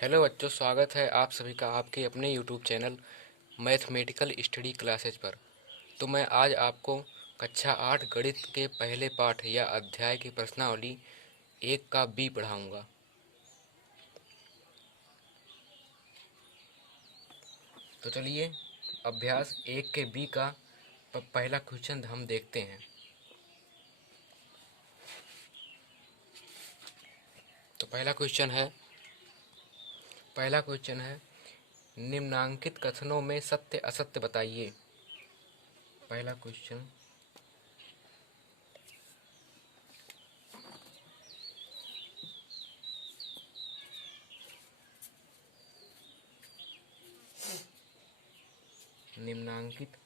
Hello बच्चों, स्वागत है आप सभी का आपके अपने YouTube channel mathematical study classes पर। तो मैं आज आपको कक्षा 8 गणित के पहले पाठ या अध्याय की प्रश्नावली 1 का बी पढ़ाऊंगा। तो चलिए अभ्यास 1 के बी का पहला क्वेश्चन हम देखते हैं। तो पहला क्वेश्चन है निम्नांकित कथनों में सत्य असत्य बताइए। पहला क्वेश्चन, निम्नांकित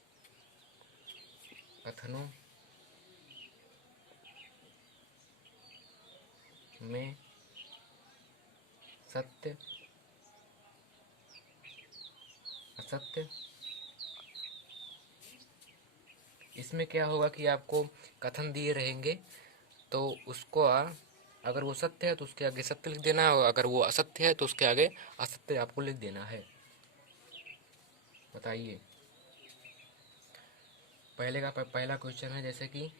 कथनों में सत्य असत्य। इसमें क्या होगा कि आपको कथन दिए रहेंगे, तो उसको अगर वो सत्य है तो उसके आगे सत्य लिख देना है, और अगर वो असत्य है तो उसके आगे असत्य आपको लिख देना है। बताइए। पहला क्वेश्चन है जैसे कि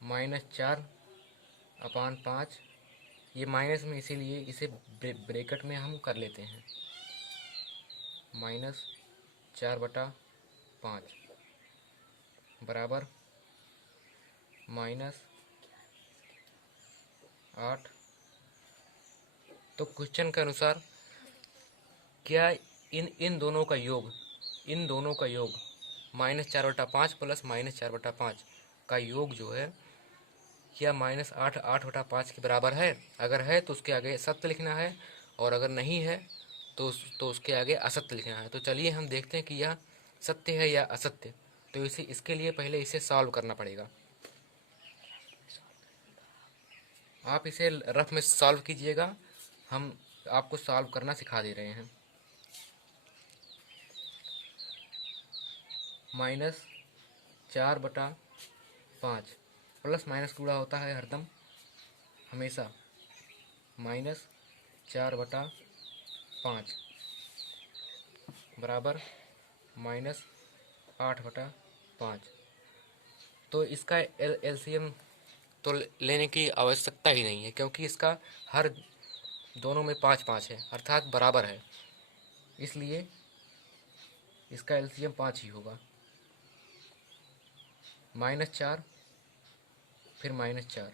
-4/5। ये माइनस में इसीलिए इसे ब्रैकेट में हम कर लेते हैं। -4/5 बराबर -8। तो क्वेश्चन के अनुसार क्या इन दोनों का योग -4/5 प्लस -4/5 का योग जो है, क्या -8/5 के बराबर है? अगर है तो उसके आगे सत्य लिखना है, और अगर नहीं है तो उसके आगे असत्य लिखना है। तो चलिए हम देखते हैं कि यह सत्य है या असत्य। तो इसके लिए पहले इसे सॉल्व करना पड़ेगा। आप इसे रफ में सॉल्व कीजिएगा, हम आपको सॉल्व करना सिखा दे रहे हैं। -4/5 प्लस माइनस गुणा होता है हरदम हमेशा। -4/5 बराबर -8/5। तो इसका एलसीएम तो लेने की आवश्यकता ही नहीं है, क्योंकि इसका हर दोनों में 5-5 है, अर्थात बराबर है। इसलिए इसका एलसीएम 5 ही होगा। -4 फिर -4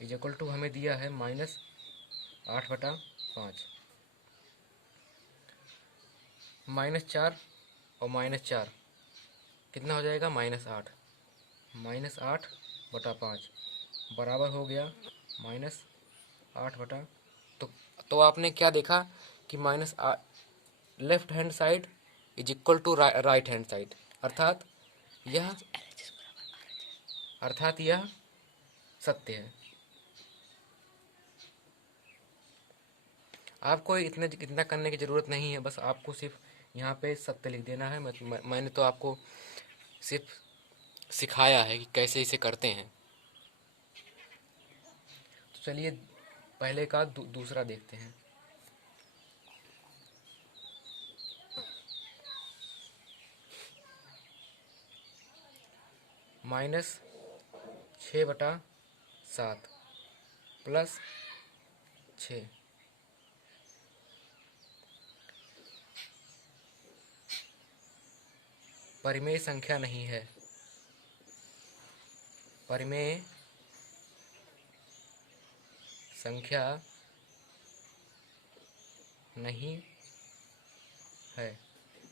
इज इक्वल टू हमें दिया है -8/5। -4 और -4 कितना हो जाएगा? -8। -8/5 बराबर हो गया -8 तो आपने क्या देखा कि left hand side is equal to right hand side, अर्थात यह सत्य है। आपको इतना करने की ज़रूरत नहीं है, बस आपको सिर्फ यहाँ पे सत्य लिख देना है। मैंने तो आपको सिर्फ सिखाया है कि कैसे इसे करते हैं। तो चलिए पहले का दूसरा देखते हैं। -6/7 प्लस 6 परिमेय संख्या नहीं है। परिमेय संख्या नहीं है।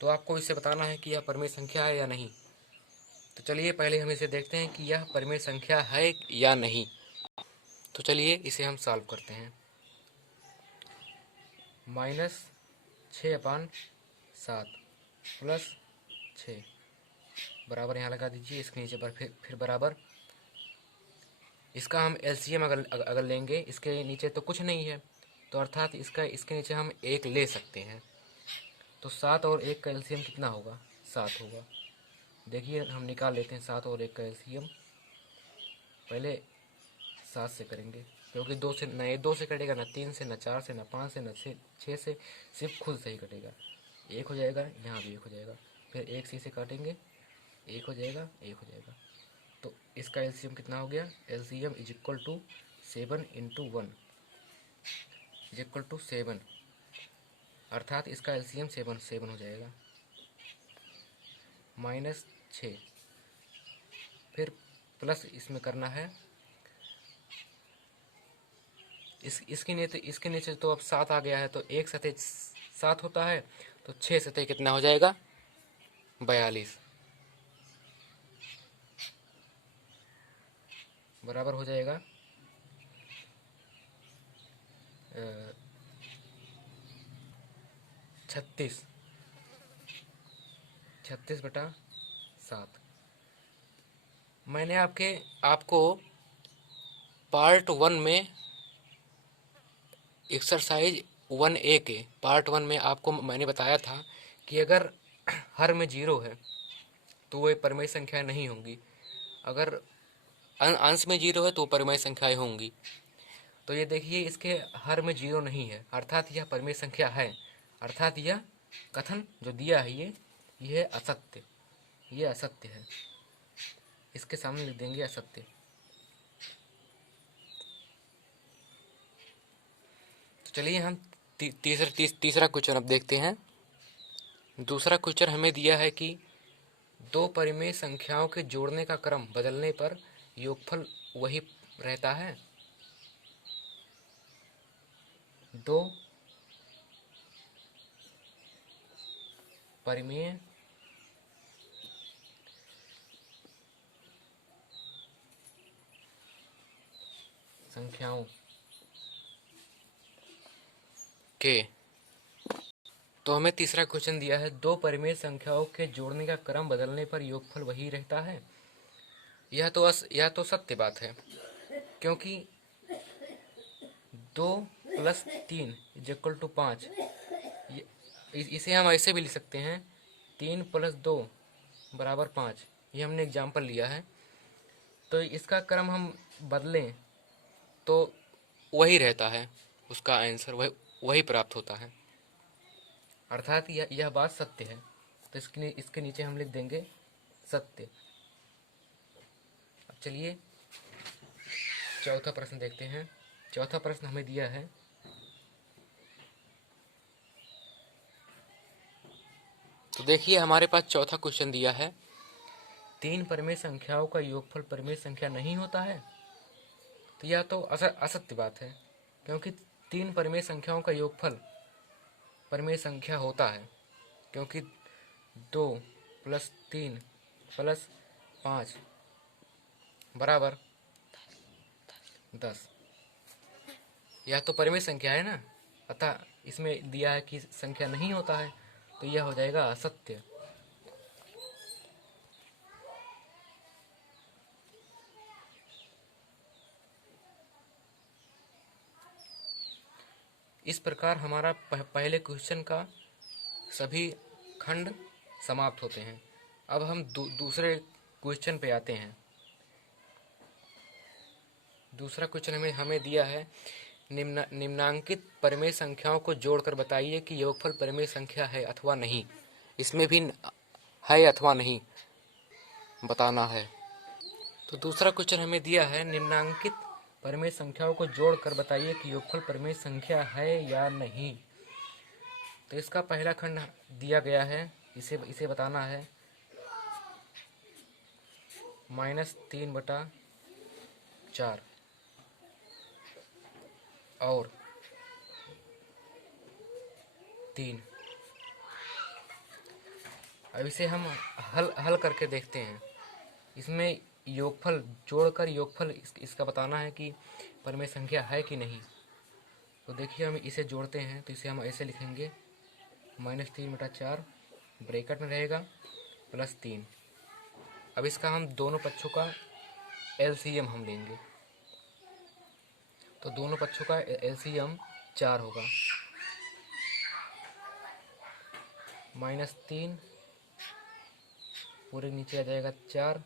तो आपको इससे बताना है कि यह परिमेय संख्या है या नहीं। तो चलिए पहले हम इसे देखते हैं कि यह परिमेय संख्या है या नहीं। तो चलिए इसे हम सॉल्व करते हैं। -6/7 प्लस 6 बराबर यहाँ लगा दीजिए, इसके नीचे पर फिर बराबर। इसका हम एलसीएम अगर लेंगे, इसके नीचे तो कुछ नहीं है, तो अर्थात इसके नीचे हम 1 ले सकते हैं। तो 7 और 1 का एलसीएम कितना होगा? 7 होगा। देखिए हम निकाल लेते हैं 7 और 1 का एलसीएम। पहले 7 से करेंगे, क्योंकि 2 से न 2 से कटेगा, ना 3 से, ना 4 से, ना 5 से, ना 6 से, सिर्फ खुद से ही कटेगा। 1 हो जाएगा, यहाँ भी 1 हो जाएगा, फिर 1 से काटेंगे, 1 हो जाएगा, 1 हो जाएगा। तो इसका एलसीएम कितना हो गया? LCM is equal to 7 into 1 is equal to 7, अर्थात इसका एलसीएम 7 हो जाएगा। -6, फिर प्लस इसमें करना है, इसके नीचे तो अब 7 आ गया है, तो 1 सतह 7 होता है, तो 6 सतह कितना हो जाएगा? 42 बराबर हो जाएगा 36/7। मैंने आपको पार्ट 1 में एक्सरसाइज 1A के पार्ट 1 में आपको मैंने बताया था कि अगर हर में 0 है तो वो परिमेय संख्या नहीं होंगी, अगर अंश में 0 है तो परिमेय संख्याएं होंगी। तो ये देखिए, इसके हर में 0 नहीं है, अर्थात यह परिमेय संख्या है, अर्थात यह कथन जो दिया है ये है असत्य, ये असत्य है। इसके सामने लिख देंगे असत्य। तो चलिए हम तीसरा क्वेश्चन अब देखते हैं। दूसरा क्वेश्चन हमें दिया है कि दो परिमेय संख्याओं के जोड़ने का क्रम बदलने पर योगफल वही रहता है। दो परिमेय संख्याओं के, तो हमें तीसरा क्वेश्चन दिया है, दो परिमेय संख्याओं के जोड़ने का क्रम बदलने पर योगफल वही रहता है। यह तो सत्य बात है, क्योंकि 2 + 3 = 5। इसे हम ऐसे भी लिख सकते हैं, 3 + 2 = 5। ये हमने एग्जाम्पल लिया है। तो इसका क्रम हम बदलें तो वही रहता है, उसका आंसर वही प्राप्त होता है, अर्थात यह बात सत्य है। तो इसके नीचे हम लिख देंगे सत्य। अब चलिए चौथा प्रश्न देखते हैं। चौथा प्रश्न हमें दिया है, तो देखिए हमारे पास चौथा क्वेश्चन दिया है, 3 परिमेय संख्याओं का योगफल परिमेय संख्या नहीं होता है। तो यह तो असत्य बात है, क्योंकि 3 परिमेय संख्याओं का योगफल परिमेय संख्या होता है, क्योंकि 2 + 3 + 5 = 10। यह तो परिमेय संख्या है ना, अतः इसमें दिया है कि संख्या नहीं होता है, तो यह हो जाएगा असत्य। इस प्रकार हमारा पहले क्वेश्चन का सभी खंड समाप्त होते हैं। अब हम दूसरे क्वेश्चन पे आते हैं। दूसरा क्वेश्चन हमें दिया है, निम्नांकित परिमेय संख्याओं को जोड़कर बताइए कि योगफल परिमेय संख्या है अथवा नहीं। इसमें भी है अथवा नहीं बताना है। तो दूसरा क्वेश्चन हमें दिया है, निम्नांकित परिमेय संख्याओं को जोड़कर बताइए कि योगफल परिमेय संख्या है या नहीं। तो इसका पहला खंड दिया गया है, इसे बताना है, -3/4 और 3। अब इसे हम हल करके देखते हैं। इसमें योगफल जोड़कर योगफल इसका बताना है कि परिमेय संख्या है कि नहीं। तो देखिए हम इसे जोड़ते हैं, तो इसे हम ऐसे लिखेंगे, -3/4 ब्रैकेट में रहेगा +3। अब इसका हम दोनों पक्षों का एलसीएम हम लेंगे, तो दोनों पक्षों का एलसीएम 4 होगा। -3 पूरे नीचे आ जाएगा 4,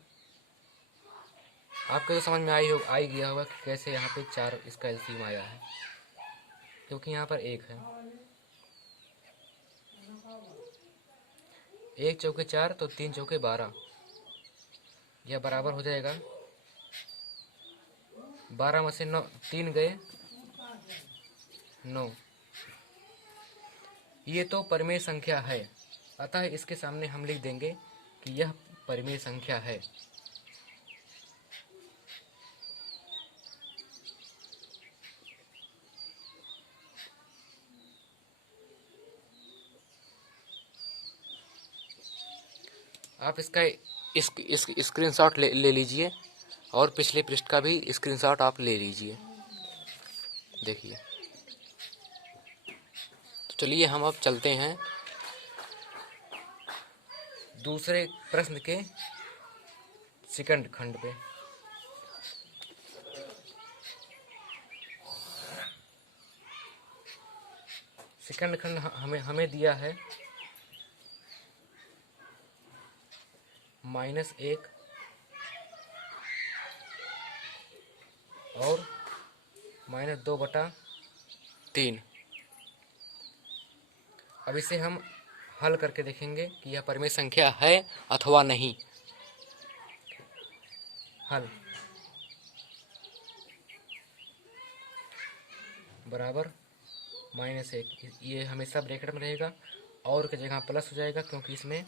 आपको तो समझ में आई गया होगा कि कैसे यहाँ पे 4 इसका एलसीएम आया है, क्योंकि यहाँ पर 1 है। 1 चौके 4 तो 3 चौके 12, यह बराबर हो जाएगा 12 में से 9 3 गए 9। ये तो परिमेय संख्या है, अतः इसके सामने हम लिख देंगे कि यह परिमेय संख्या है। आप इसका स्क्रीनशॉट ले लीजिए और पिछले पृष्ठ का भी स्क्रीनशॉट आप ले लीजिए। देखिए, तो चलिए हम अब चलते हैं दूसरे प्रश्न के सेकंड खंड पे। सेकंड खंड हमें दिया है -1 और -2/3। अब इसे हम हल करके देखेंगे कि यह परिमेय संख्या है अथवा नहीं। हल बराबर -1, ये हमेशा ब्रैकेट में रहेगा और की जगह प्लस हो जाएगा, क्योंकि इसमें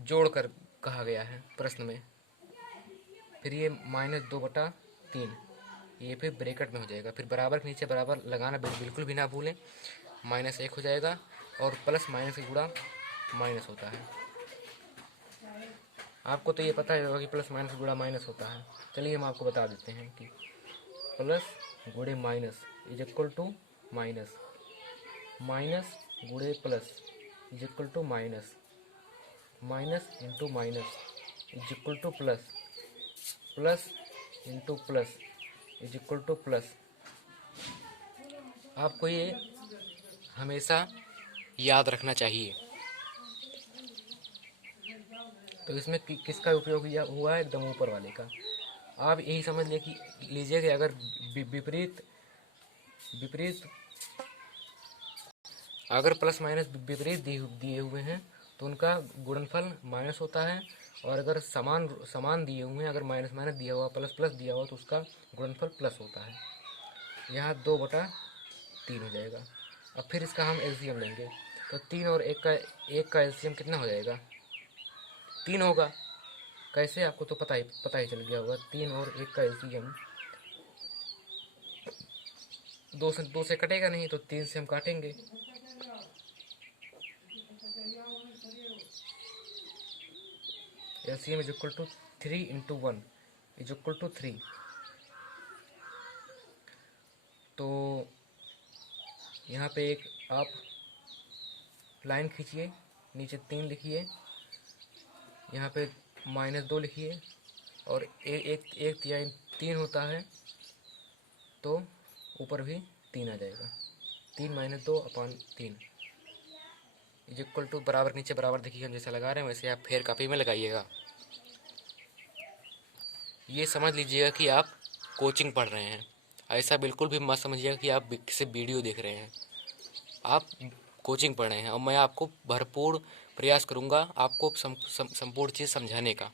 जोड़कर कहा गया है प्रश्न में। फिर ये -2/3, ये फिर ब्रैकेट में हो जाएगा। फिर बराबर के नीचे बराबर लगाना बिल्कुल भी ना भूलें। -1 हो जाएगा और प्लस माइनस के गुणा माइनस होता है। आपको तो ये पता ही होगा कि प्लस माइनस गुणा माइनस होता है। चलिए हम आपको बता देते हैं कि प्लस गुणे minus is equal to minus, minus गुणे plus is equal to minus, minus into minus is equal to plus, plus into plus is equal to plus. आपको ये हमेशा याद रखना चाहिए। तो इसमें किसका उपयोग हुआ है? एकदम ऊपर वाले का। आप यही समझ लीजिए कि अगर विपरीत अगर प्लस माइनस विपरीत दिए हुए हैं तो उनका गुणनफल माइनस होता है, और अगर समान दिए हुए हैं, अगर माइनस माइनस दिया हुआ प्लस प्लस दिया हुआ तो उसका गुणनफल प्लस होता है। यहाँ 2/3 हो जाएगा। अब फिर इसका हम एलसीएम लेंगे तो 3 और 1 का एलसीएम कितना हो जाएगा? 3 होगा। कैसे? आपको तो पता ही चल गया होगा। 3 और 1 का एलसीएम 2 से कटेगा नहीं, तो 3 से हम काटेंगे। LCM is equal to 3 into 1 is equal to 3। तो यहाँ पे एक आप लाइन खींचिए, नीचे 3 लिखिए, यहाँ पे -2 लिखिए, और एक तिहाई 3 होता है तो ऊपर भी 3 आ जाएगा। 3 - 2/3 इज इक्वल टू बराबर नीचे बराबर। देखिए हम जैसा लगा रहे हैं वैसे आप फेयर कॉपी में लगाइएगा। ये समझ लीजिएगा कि आप कोचिंग पढ़ रहे हैं। ऐसा बिल्कुल भी मत समझिएगा कि आप किसी वीडियो देख रहे हैं। आप कोचिंग पढ़ रहे हैं और मैं आपको भरपूर प्रयास करूंगा आपको संपूर्ण चीज़ समझाने का,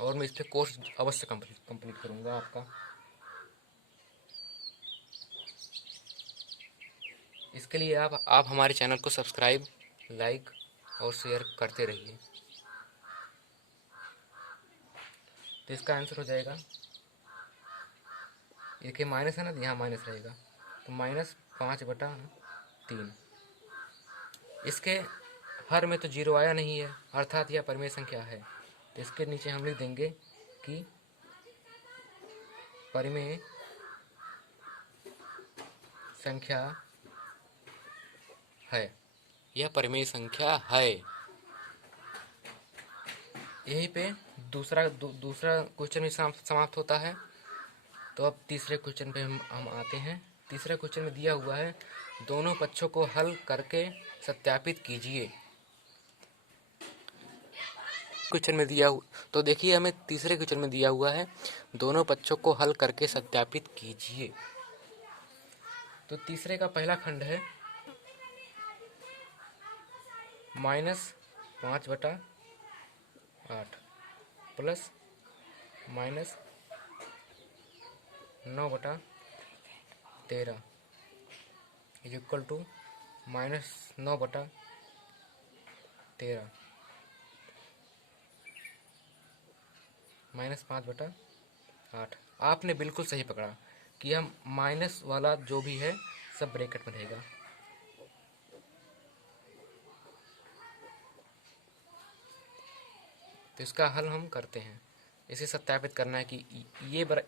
और मैं इस पर कोर्स अवश्य कंप्लीट करूंगा आपका। इसके लिए आप हमारे चैनल को सब्सक्राइब, लाइक और शेयर करते रहिए। तो इसका आंसर हो जाएगा, ये माइनस है ना, यहाँ माइनस रहेगा तो -5/3। इसके हर में तो 0 आया नहीं है, अर्थात यह परिमेय संख्या है। तो इसके नीचे हम लिख देंगे कि परिमेय संख्या है, यह परिमेय संख्या है। यहीं पे दूसरा क्वेश्चन भी समाप्त होता है। तो अब तीसरे क्वेश्चन पे हम आते हैं। तीसरे क्वेश्चन में दिया हुआ है, दोनों पक्षों को हल करके सत्यापित कीजिए। क्वेश्चन में दिया हुआ, तो देखिए हमें तीसरे क्वेश्चन में दिया हुआ है दोनों पक्षों को हल करके सत्यापित कीजिए। तो तीसरे का पहला खंड है -5/8 प्लस -9/13 इज इक्वल टू -9/13 -5/8। आपने बिल्कुल सही पकड़ा कि हम माइनस वाला जो भी है सब ब्रैकेट में रहेगा। तो इसका हल हम करते हैं। इसे सत्यापित करना है कि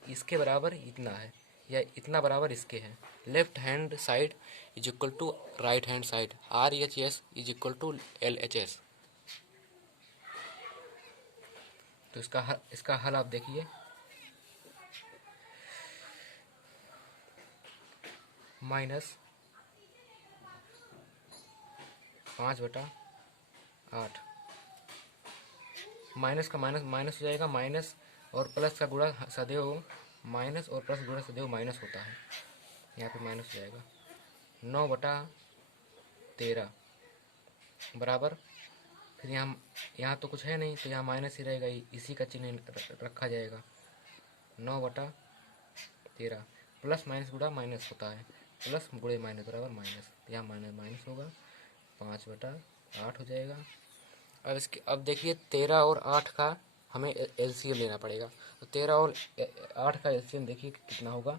इसके बराबर इतना है या इतना बराबर इसके है। Left hand side is equal to right hand side, RHS is equal to LHS। तो इसका हल आप देखिए, -5/8 माइनस का माइनस माइनस हो जाएगा, माइनस और प्लस का गुणा सदैव माइनस और प्लस गुणा सदैव माइनस होता है, यहाँ पे माइनस हो जाएगा। 9/13 बराबर, फिर यहाँ तो कुछ है नहीं तो यहाँ माइनस ही रहेगा, इसी का चिन्ह रखा जाएगा। 9/13 प्लस माइनस गुणा माइनस होता है, प्लस गुणे माइनस बराबर माइनस, यहाँ माइनस माइनस होगा, 5/8 हो जाएगा। अब देखिए 13 और 8 का हमें LCM लेना पड़ेगा। तो 13 और 8 का LCM देखिए कितना होगा।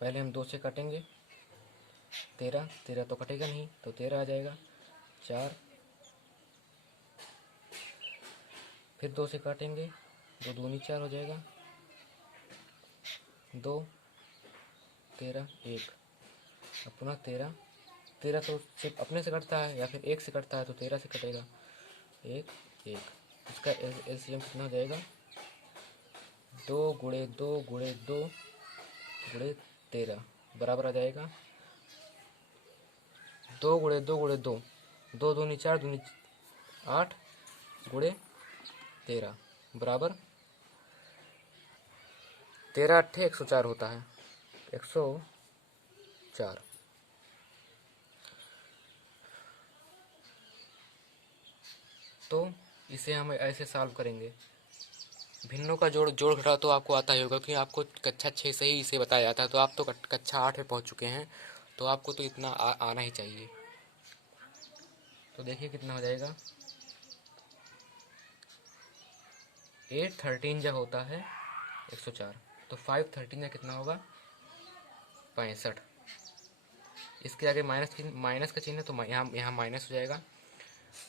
पहले हम 2 से काटेंगे, 13 तो कटेगा नहीं, तो 13 आ जाएगा। 4 फिर 2 से काटेंगे, 2 दूनी 4 हो जाएगा। 2 13 1, अब पुनः 13 तो सिर्फ अपने से कटता है या फिर 1 से कटता है, तो 13 से कटेगा। 1 1, इसका LCM कितना हो जाएगा। 2 गुणे 2 गुणे 2 गुणे 13 बराबर आ जाएगा 2 गुणे 2 गुणे 2, 2 दूनी 4 दूनी 8 गुणे 13 बराबर 13 8 104 होता है, 104। तो इसे हम ऐसे सॉल्व करेंगे। भिन्नों का जोड़ घटाव तो आपको आता ही होगा, क्योंकि आपको कक्षा 6 से ही इसे बताया जाता है। तो आप तो कक्षा 8 में पहुंच चुके हैं, तो आपको तो इतना आना ही चाहिए। तो देखिए कितना हो जाएगा। 8 13 जब होता है 104, तो 5 13 कितना होगा 65। इसके आगे माइनस का चिन्ह है, तो यहाँ माइनस हो जाएगा।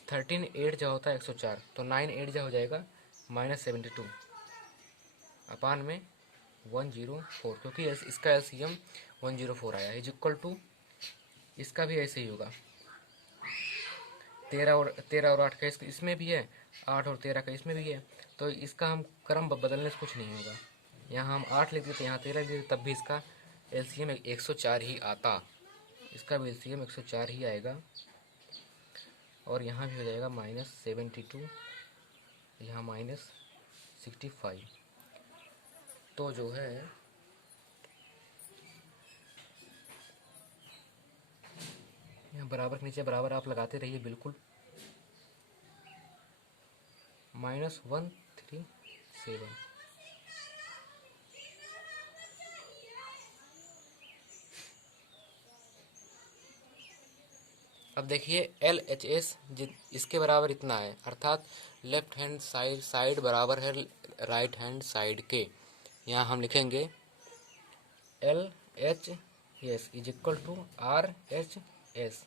13 8 जब होता है 104, तो 9 8 जब हो जाएगा -72 अपान में 104, क्योंकि इसका LCM 104 आया, इज इक्वल टू इसका भी ऐसे ही होगा। 13 और 8 का इसमें भी है, 8 और 13 का इसमें भी है, तो इसका हम क्रम बदलने से कुछ नहीं होगा। यहाँ हम 8 लिख देते, यहाँ 13 लिख देते, तब भी इसका LCM 104 ही आता। इसका भी LCM 104 ही आएगा। और यहाँ भी हो जाएगा -72, यहाँ -65। तो जो है यहाँ बराबर के नीचे बराबर आप लगाते रहिए बिल्कुल। -137। अब देखिए LHS इसके बराबर इतना है, अर्थात लेफ्ट हैंड साइड बराबर है राइट हैंड साइड के। यहाँ हम लिखेंगे LHS is equal to RHS।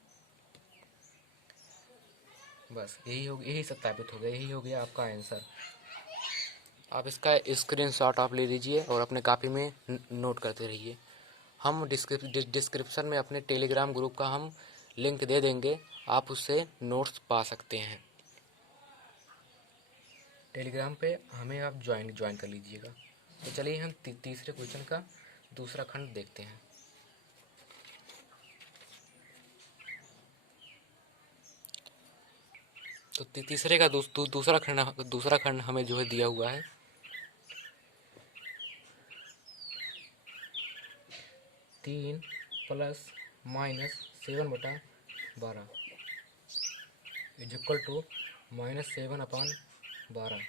बस यही सत्यापित हो गया, यही हो गया आपका आंसर। आप इसका स्क्रीनशॉट आप ले लीजिए और अपने कॉपी में नोट करते रहिए। हम डिस्क्रिप्शन में अपने टेलीग्राम ग्रुप का हम लिंक दे देंगे, आप उससे नोट्स पा सकते हैं। टेलीग्राम पे हमें आप ज्वाइन कर लीजिएगा। तो चलिए हम तीसरे क्वेश्चन का दूसरा खंड देखते हैं। तो तीसरे का दूसरा खंड हमें जो है दिया हुआ है 3 plus minus 7/12 is equal to -7/12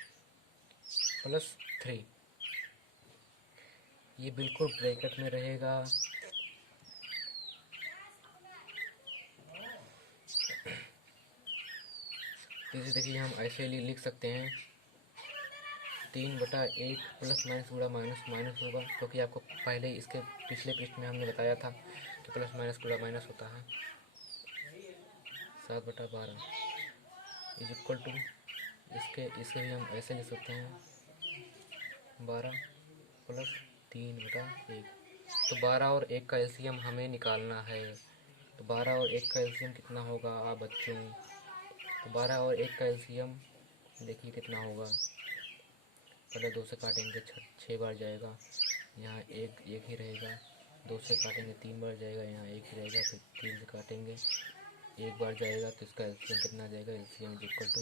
plus 3। ये बिल्कुल ब्रैकेट में रहेगा। इसे देखिए हम ऐसे लिख सकते हैं 3/1 प्लस माइनस गुणा माइनस माइनस होगा, क्योंकि आपको पहले ही इसके पिछले पृष्ठ में हमने बताया था कि प्लस माइनस गुणा माइनस होता है। 7/12 इज इक्वल टू इसके भी हम ऐसे लिख सकते हैं 12 प्लस 3/1। तो 12 और 1 का एलसीएम हमें निकालना है। तो 12 और 1 का एलसीएम कितना होगा आप बच्चों? तो 12 और 1 का एलसीएम देखिए कितना होगा। पहले 2 से काटेंगे 6 बार जाएगा, यहाँ एक ही रहेगा। 2 से काटेंगे 3 बार जाएगा, यहाँ एक ही रहेगा। फिर 3 से काटेंगे 1 बार जाएगा, तो इसका एलसीएम कितना जाएगा? LCM is equal to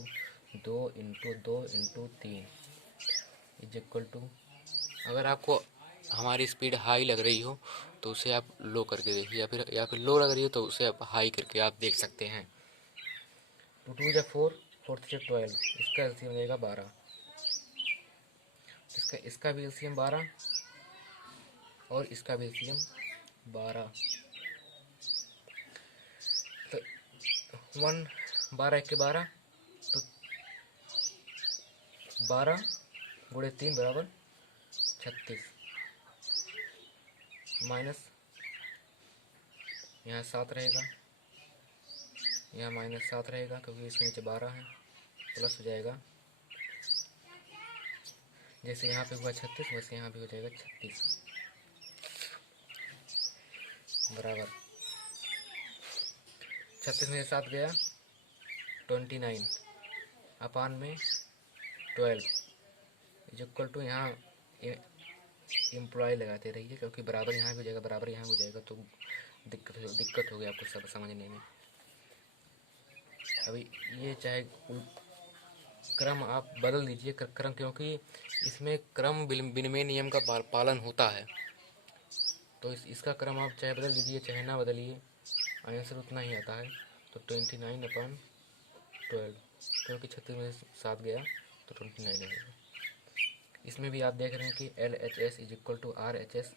2 × 2 × 3 is equal to. अगर आपको हमारी स्पीड हाई लग रही हो तो उसे आप लो करके देखिए, या फिर लो लग रही हो तो उसे आप हाई करके आप देख सकते हैं। 2 × 2 = 4, 4 × 3 = 12, इसका एलसीएम रहेगा 12। इसका भी एलसीएम 12 और इसका भी एलसीएम 12। तो 12 × 1 = 12, तो 12 × 3 = 36 माइनस यहाँ 7 रहेगा, यहाँ -7 रहेगा क्योंकि इसके नीचे 12 है, प्लस हो जाएगा। जैसे यहाँ पे हुआ 36 वैसे यहाँ भी हो जाएगा 36 बराबर 36 में 7 गया 29 अपान में 12 इज इक्वल टू। यहाँ एम्प्लॉय लगाते रहिए क्योंकि बराबर यहाँ भी हो जाएगा, बराबर यहाँ भी हो जाएगा, तो दिक्कत होगी आपको सब समझने में। अभी ये चाहे क्रम आप बदल दीजिए क्रम, क्योंकि इसमें क्रम विनिमय नियम का पालन होता है। तो इसका क्रम आप चाहे बदल दीजिए चाहे ना बदलिए, आंसर उतना ही आता है। तो 29/12, क्योंकि 36 में 7 गया तो 29 आएगा। इसमें भी आप देख रहे हैं कि LHS is equal to RHS,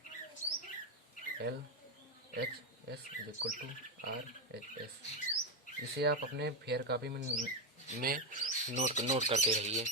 LHS is equal to RHS। इसे आप अपने फेयर कॉपी में नोट करते रहिए।